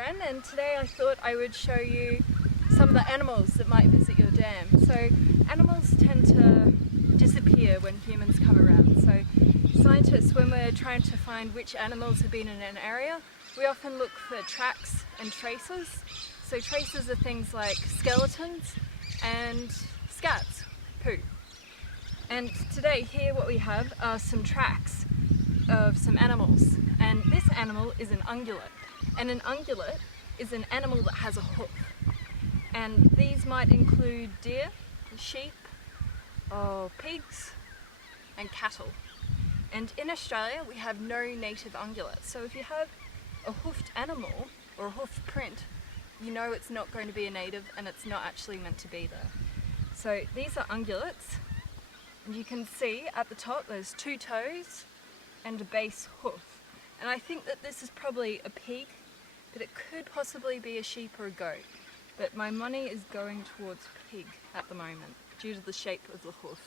Wren, and today I thought I would show you some of the animals that might visit your dam. So animals tend to disappear when humans come around. So scientists, when we're trying to find which animals have been in an area, we often look for tracks and traces. So traces are things like skeletons and scats, poo. And today here what we have are some tracks of some animals, and this animal is an ungulate, and an ungulate is an animal that has a hoof, and these might include deer, sheep, pigs and cattle. And in Australia we have no native ungulates, so if you have a hoofed animal or a hoof print, you know it's not going to be a native and it's not actually meant to be there. So these are ungulates, and you can see at the top there's 2 toes and a base hoof. And I think that this is probably a pig, but it could possibly be a sheep or a goat. But my money is going towards pig at the moment, due to the shape of the hoof.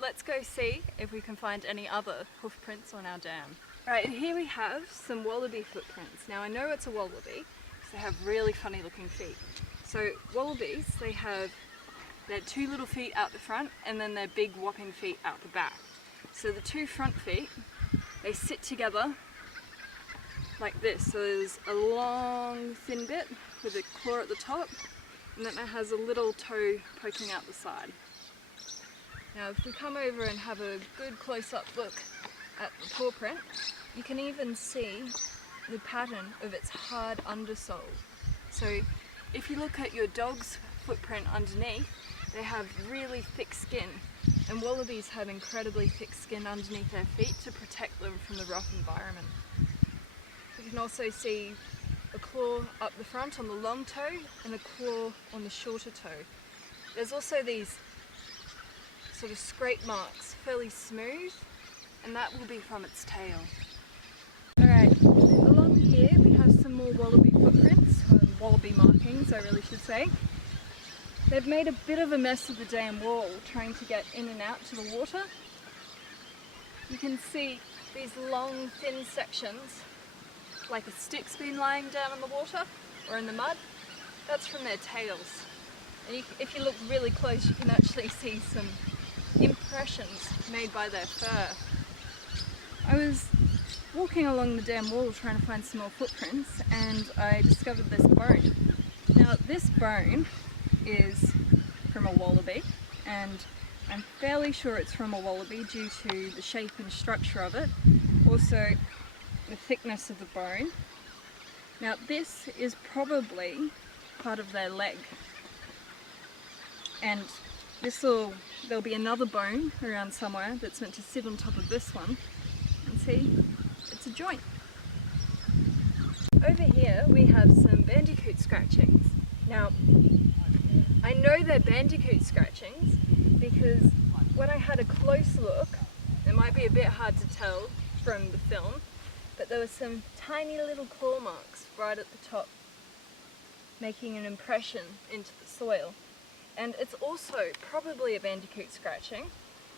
Let's go see if we can find any other hoof prints on our dam. Right, and here we have some wallaby footprints. Now I know it's a wallaby because they have really funny looking feet. So wallabies, they have their 2 little feet out the front and then their big whopping feet out the back. So the 2 front feet, they sit together like this. So there's a long thin bit with a claw at the top, and then it has a little toe poking out the side. Now if we come over and have a good close-up look at the paw print, you can even see the pattern of its hard undersole. So if you look at your dog's footprint underneath, they have really thick skin, and wallabies have incredibly thick skin underneath their feet to protect them from the rough environment. You can also see a claw up the front on the long toe and a claw on the shorter toe. There's also these sort of scrape marks, fairly smooth, and that will be from its tail. Alright, along here we have some more wallaby footprints, or wallaby markings I really should say. They've made a bit of a mess of the dam wall trying to get in and out to the water. You can see these long thin sections, like a stick's been lying down in the water or in the mud. That's from their tails. And if you look really close, you can actually see some impressions made by their fur. I was walking along the dam wall trying to find some more footprints, and I discovered this bone. Now this bone is from a wallaby, and I'm fairly sure it's from a wallaby due to the shape and structure of it, also the thickness of the bone. Now this is probably part of their leg, and there'll be another bone around somewhere that's meant to sit on top of this one, and see, it's a joint. Over here we have some bandicoot scratchings. Now I know they're bandicoot scratchings because when I had a close look, it might be a bit hard to tell from the film, but there were some tiny little claw marks right at the top, making an impression into the soil. And it's also probably a bandicoot scratching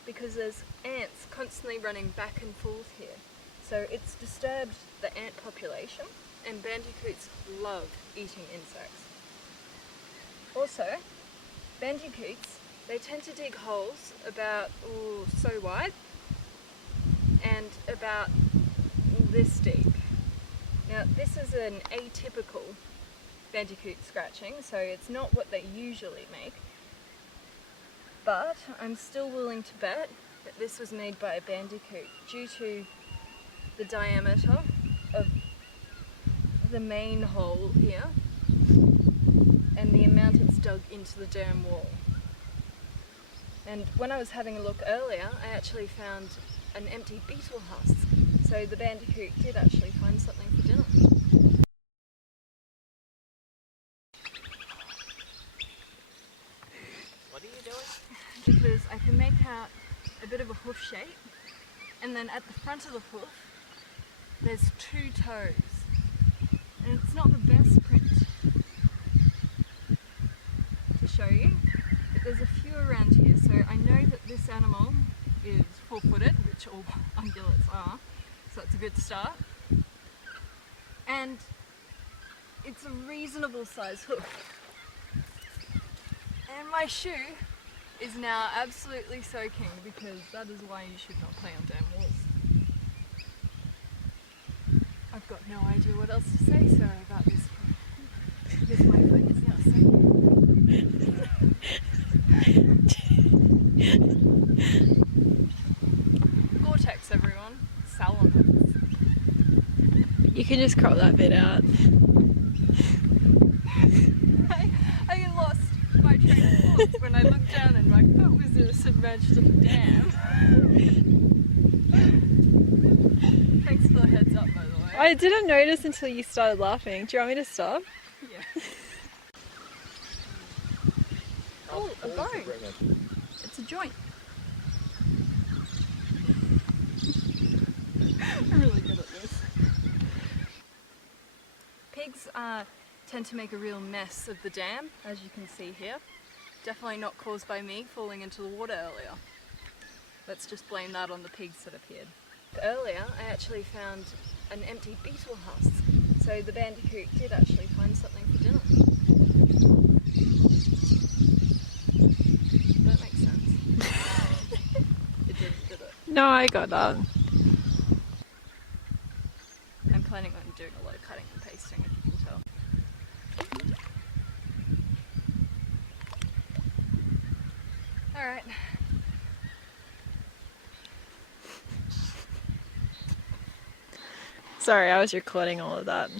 because there's ants constantly running back and forth here. So it's disturbed the ant population, and bandicoots love eating insects. Also, bandicoots, they tend to dig holes about so wide and about this deep. Now this is an atypical bandicoot scratching, so it's not what they usually make, but I'm still willing to bet that this was made by a bandicoot due to the diameter of the main hole here and the amount it's dug into the dam wall. And when I was having a look earlier, I actually found an empty beetle husk, so the bandicoot did actually find something for dinner. What are you doing? Because I can make out a bit of a hoof shape, and then at the front of the hoof there's 2 toes, and it's not the best print to show you, but there's a few around here, so I know that this animal is 4-footed, which all ungulates are, so that's a good start. And it's a reasonable size hook. And my shoe is now absolutely soaking because that is why you should not play on dam walls. I've got no idea what else to say, sorry about this. Because my foot is now soaking. Gore-Tex, everyone. Salomons. You can just crop that bit out. I lost my train of thought when I looked down and my foot was submerged in the dam. Thanks for the heads up, by the way. I didn't notice until you started laughing. Do you want me to stop? Yeah. Oh, a bone. It's a joint. I'm really good at this. Pigs tend to make a real mess of the dam, as you can see here. Definitely not caused by me falling into the water earlier. Let's just blame that on the pigs that appeared. Earlier, I actually found an empty beetle husk, so the bandicoot did actually find something for dinner. That makes sense. It did it? No, I got that. I'm planning on doing a lot of cutting and pasting, if you can tell. Alright. Sorry, I was recording all of that.